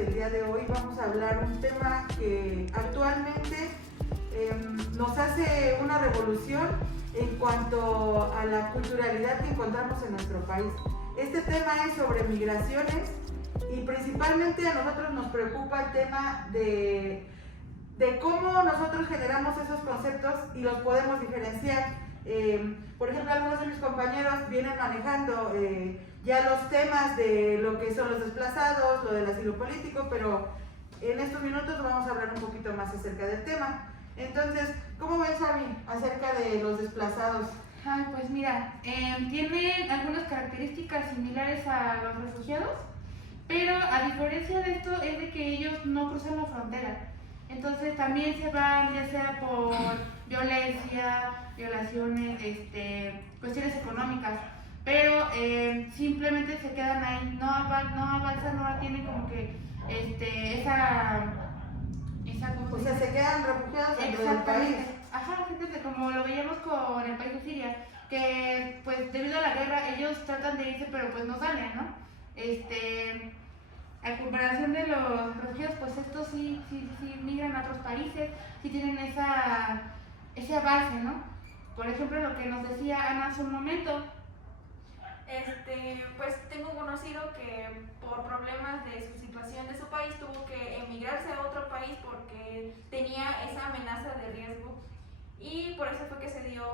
del día de hoy vamos a hablar un tema que actualmente nos hace una revolución en cuanto a la culturalidad que encontramos en nuestro país. Este tema es sobre migraciones y principalmente a nosotros nos preocupa el tema de cómo nosotros generamos esos conceptos y los podemos diferenciar. Por ejemplo, algunos de mis compañeros vienen manejando ya los temas de lo que son los desplazados, lo del asilo político, pero en estos minutos vamos a hablar un poquito más acerca del tema. Entonces, ¿cómo ves, Fabi, acerca de los desplazados? Ay, pues mira, tienen algunas características similares a los refugiados, pero a diferencia de esto es de que ellos no cruzan la frontera. Entonces también se van ya sea por violencia, violaciones, cuestiones económicas, pero simplemente se quedan ahí, no avanzan, no tienen como que esa O sea, se quedan refugiados dentro del país. Ajá, fíjate, como lo veíamos con el país de Siria, que pues debido a la guerra ellos tratan de irse, pero pues no salen, ¿no? A comparación de los refugiados, pues estos sí migran a otros países, sí tienen ese avance, ¿no? Por ejemplo, lo que nos decía Ana hace un momento. Pues tengo un conocido que por problemas de su situación de su país tuvo que emigrarse a otro país porque tenía esa amenaza de riesgo y por eso fue que se dio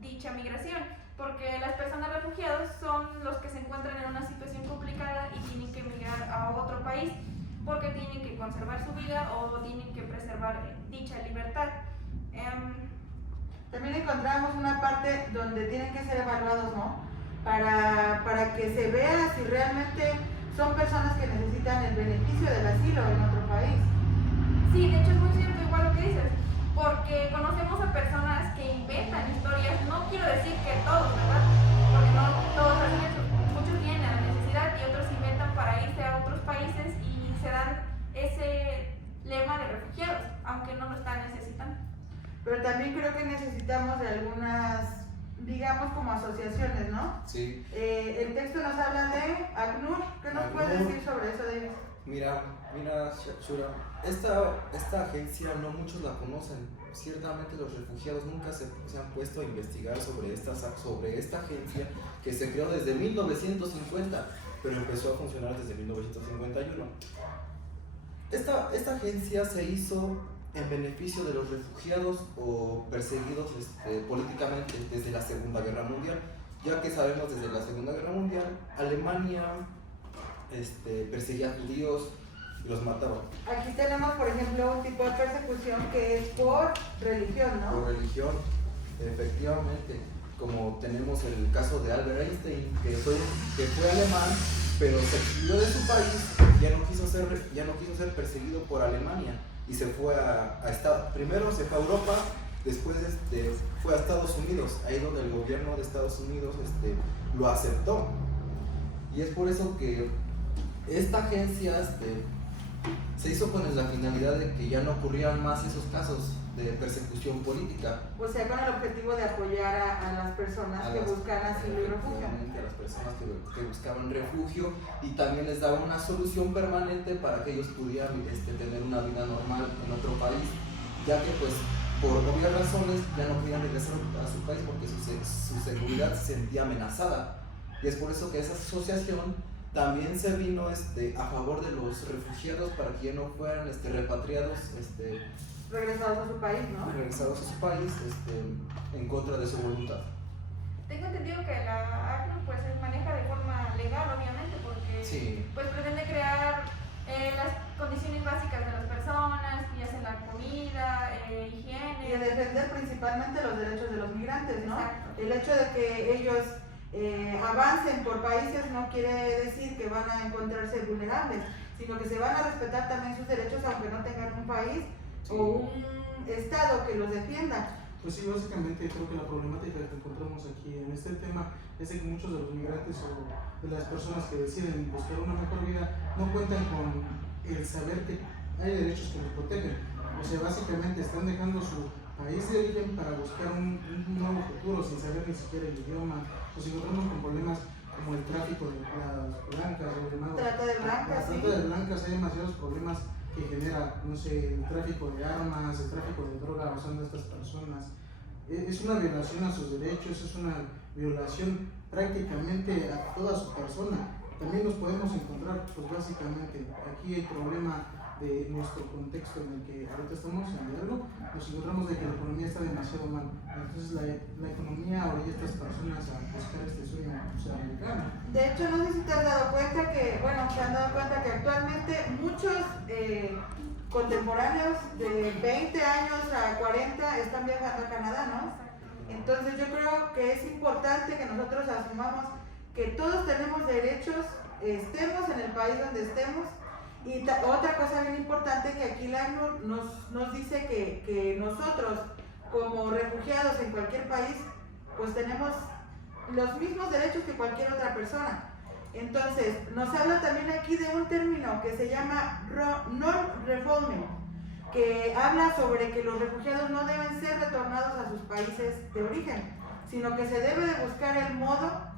dicha migración, porque las personas refugiadas son los que se encuentran en una situación complicada y tienen que emigrar a otro país porque tienen que conservar su vida o tienen que preservar dicha libertad. También encontramos una parte donde tienen que ser evaluados, ¿no? Para que se vea si realmente son personas que necesitan el beneficio del asilo en otro país. Sí, de hecho es muy cierto igual lo que dices, porque conocemos a personas que inventan historias, no quiero decir que todos, ¿verdad? Porque no todos hacen eso, muchos tienen la necesidad y otros inventan para irse a otros países y se dan ese lema de refugiados, aunque no lo están necesitando. Pero también creo que necesitamos de algunas, digamos, como asociaciones, ¿no? Sí. El texto nos habla de ACNUR. ¿Qué nos puedes decir sobre eso, David? Mira, Shura, esta agencia no muchos la conocen. Ciertamente los refugiados nunca se han puesto a investigar sobre esta agencia que se creó desde 1950, pero empezó a funcionar desde 1951. Esta agencia se hizo en beneficio de los refugiados o perseguidos políticamente desde la Segunda Guerra Mundial, ya que sabemos desde la Segunda Guerra Mundial Alemania perseguía a judíos y los mataba. Aquí tenemos, por ejemplo, un tipo de persecución que es por religión, ¿no? Por religión, efectivamente, como tenemos el caso de Albert Einstein, que fue alemán, pero se exilió de su país, ya no quiso ser perseguido por Alemania y se fue primero se fue a Europa, después fue a Estados Unidos, ahí donde el gobierno de Estados Unidos lo aceptó. Y es por eso que esta agencia se hizo con la finalidad de que ya no ocurrieran más esos casos de persecución política. O sea, con el objetivo de apoyar a las personas que buscan asilo y refugio. A las personas que buscaban refugio, y también les daba una solución permanente para que ellos pudieran tener una vida normal en otro país, ya que pues por obvias razones ya no podían regresar a su país porque su seguridad se sentía amenazada. Y es por eso que esa asociación también se vino a favor de los refugiados para que ya no fueran repatriados, regresados a su país, ¿no? Regresados a su país en contra de su voluntad. Tengo entendido que la ACNUR pues se maneja de forma legal, obviamente, porque sí, pues pretende crear las condiciones básicas de las personas, ya sea la comida, higiene. Y de defender principalmente los derechos de los migrantes, ¿no? Exacto. El hecho de que ellos avancen por países no quiere decir que van a encontrarse vulnerables, sino que se van a respetar también sus derechos aunque no tengan un país o un estado que los defienda. Pues sí, básicamente creo que la problemática que encontramos aquí en este tema es de que muchos de los migrantes o de las personas que deciden buscar una mejor vida no cuentan con el saber que hay derechos que los protegen. O sea, básicamente están dejando su país de origen para buscar un nuevo futuro sin saber ni siquiera el idioma. Nos encontramos con problemas como el tráfico de las blancas, o llamado Trata de blancas, sí. trata de blancas. Hay demasiados problemas que genera, no sé, el tráfico de armas, el tráfico de droga usando a estas personas. Es una violación a sus derechos, es una violación prácticamente a toda su persona. También nos podemos encontrar, pues básicamente, aquí el problema de nuestro contexto en el que ahorita estamos en diálogo, nos encontramos de que la economía está demasiado mal. Entonces la economía orilla a estas personas a buscar este sueño americano. De hecho, no sé si te has dado cuenta que, bueno, se han dado cuenta que actualmente muchos contemporáneos de 20 años a 40 están viajando a Canadá, ¿no? Entonces yo creo que es importante que nosotros asumamos que todos tenemos derechos, estemos en el país donde estemos. Y otra cosa bien importante, que aquí la ACNUR nos dice que nosotros como refugiados en cualquier país pues tenemos los mismos derechos que cualquier otra persona. Entonces nos habla también aquí de un término que se llama non-refoulement, que habla sobre que los refugiados no deben ser retornados a sus países de origen, sino que se debe de buscar el modo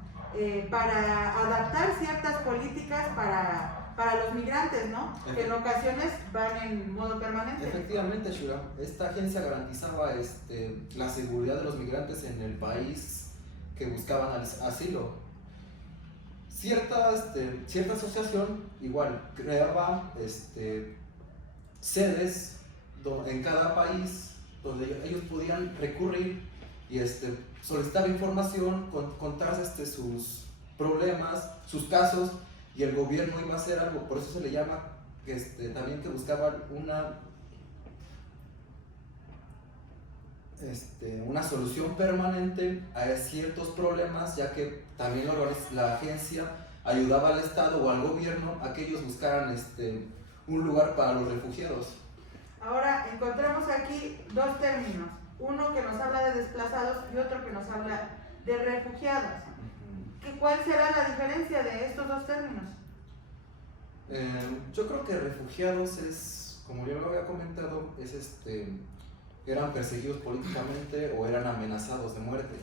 para adaptar ciertas políticas para los migrantes, ¿no? Que en ocasiones van en modo permanente. Efectivamente, Shura, esta agencia garantizaba la seguridad de los migrantes en el país que buscaban asilo. Cierta asociación igual creaba sedes en cada país donde ellos podían recurrir y solicitar información, contar sus problemas, sus casos, y el gobierno iba a hacer algo. Por eso se le llama también que buscaban una solución permanente a ciertos problemas, ya que también la agencia ayudaba al Estado o al gobierno a que ellos buscaran un lugar para los refugiados. Ahora encontramos aquí dos términos, uno que nos habla de desplazados y otro que nos habla de refugiados. ¿Cuál será la diferencia de estos dos términos? Yo creo que refugiados es, como yo lo había comentado, eran perseguidos políticamente o eran amenazados de muerte,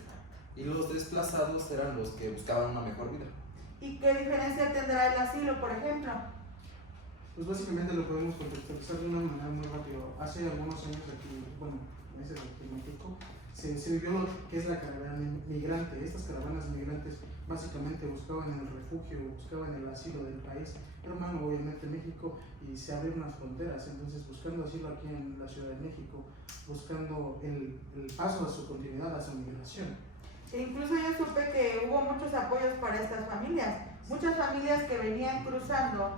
y los desplazados eran los que buscaban una mejor vida. ¿Y qué diferencia tendrá el asilo, por ejemplo? Pues básicamente lo podemos contextualizar de una manera muy rápida. Hace algunos años aquí, meses aquí en México, se vivió lo que es la caravana migrante. Estas caravanas migrantes básicamente buscaban el refugio, buscaban el asilo del país hermano, obviamente México, y se abrieron las fronteras. Entonces, buscando asilo aquí en la Ciudad de México, buscando el paso a su continuidad, a su migración. E incluso yo supe que hubo muchos apoyos para estas familias, muchas familias que venían cruzando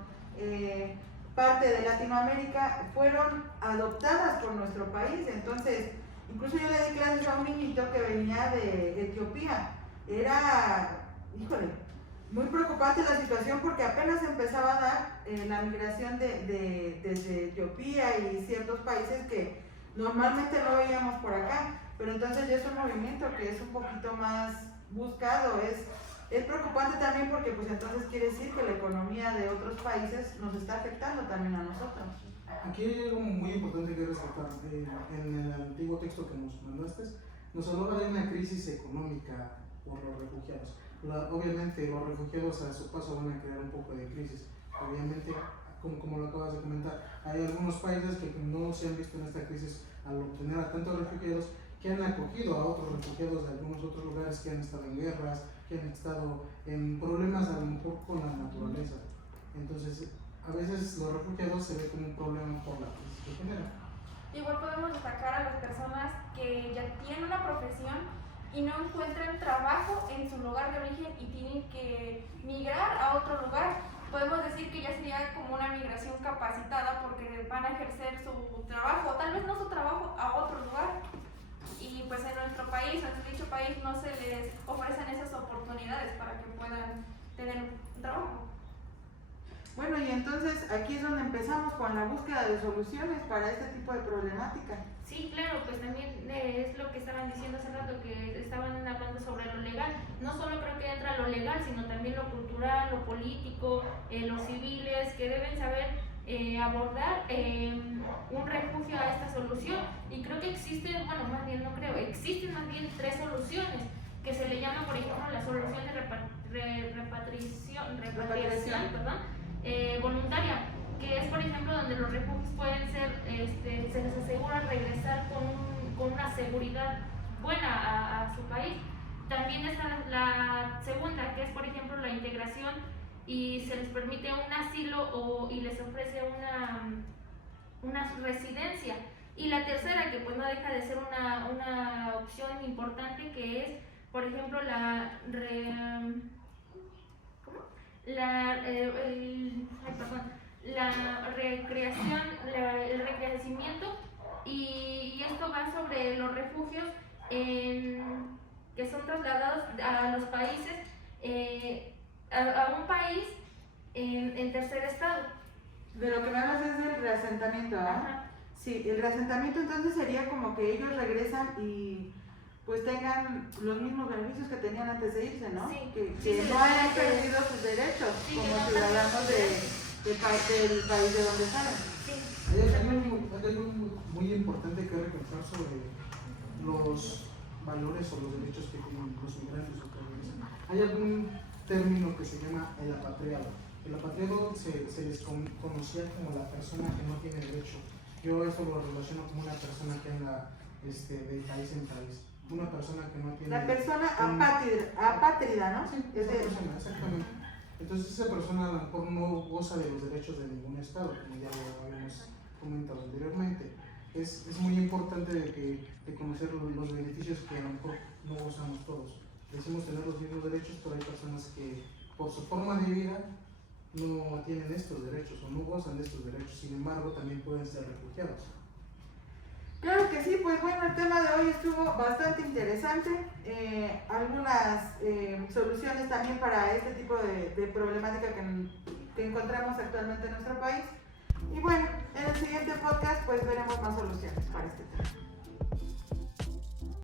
parte de Latinoamérica fueron adoptadas por nuestro país. Entonces, incluso yo le di clases a un niñito que venía de Etiopía. Era, híjole, muy preocupante la situación porque apenas empezaba a dar la migración desde Etiopía y ciertos países que normalmente no veíamos por acá. Pero entonces ya es un movimiento que es un poquito más buscado. Es preocupante también porque pues entonces quiere decir que la economía de otros países nos está afectando también a nosotros. Aquí hay algo muy importante que resaltar. En el antiguo texto que nos mandaste, nos hablaba de una crisis económica por los refugiados. Obviamente los refugiados a su paso van a crear un poco de crisis. Obviamente, como lo acabas de comentar, hay algunos países que no se han visto en esta crisis al obtener a tantos refugiados, que han acogido a otros refugiados de algunos otros lugares, que han estado en guerras, que han estado en problemas a lo mejor con la naturaleza. Entonces, a veces los refugiados se ven como un problema por la crisis que genera. Igual podemos destacar a las personas que ya tienen una profesión y no encuentran trabajo en su lugar de origen y tienen que migrar a otro lugar. Podemos decir que ya sería como una migración capacitada porque van a ejercer su trabajo, o tal vez no su trabajo, a otro lugar. Y pues en nuestro país, en dicho país, no se les ofrecen esas oportunidades para que puedan tener un trabajo. Bueno, y entonces aquí es donde empezamos con la búsqueda de soluciones para este tipo de problemática. Sí, claro, pues también es lo que estaban diciendo hace rato, que estaban hablando sobre lo legal. No solo creo que entra lo legal, sino también lo cultural, lo político, los civiles, que deben saber abordar un refugio a esta solución. Y creo que existen, bueno, más bien no creo, existen más bien tres soluciones. que se le llama, por ejemplo, la solución de repatriación, perdón, voluntaria, que es, por ejemplo, donde los refugios pueden ser, se les asegura regresar con una seguridad buena a su país. También está la segunda, que es, por ejemplo, la integración, y se les permite un asilo y les ofrece una residencia. Y la tercera, que pues no deja de ser una opción importante, que es, por ejemplo, la recreación, el recrecimiento, y esto va sobre los refugios que son trasladados a los países, a un país en tercer estado. De lo que me hablas es del reasentamiento, ¿verdad? Ajá. Sí, el reasentamiento entonces sería como que ellos regresan y pues tengan los mismos beneficios que tenían antes de irse, ¿no? Sí. Que no hayan perdido sus derechos Sí, como que no ciudadanos del país de donde salen. Sí. Hay algo muy importante que recalcar sobre los valores o los derechos que tienen los migrantes o que regresan. Hay algún término que se llama el apatriado. El apatriado se les conocía como la persona que no tiene derecho. Yo eso lo relaciono como una persona que anda de país en país. Una persona que no tiene... La persona apátrida, ¿no? Sí, esa persona, exactamente. Entonces esa persona a lo mejor no goza de los derechos de ningún estado, como ya lo habíamos comentado anteriormente. Es muy importante de conocer los beneficios que a lo mejor no gozamos todos. Decimos tener los mismos derechos, pero hay personas que por su forma de vida no tienen estos derechos o no gozan de estos derechos, sin embargo también pueden ser refugiados. Claro que sí, pues bueno, el tema de hoy estuvo bastante interesante, algunas soluciones también para este tipo de problemática que encontramos actualmente en nuestro país. Y bueno, en el siguiente podcast pues veremos más soluciones para este tema.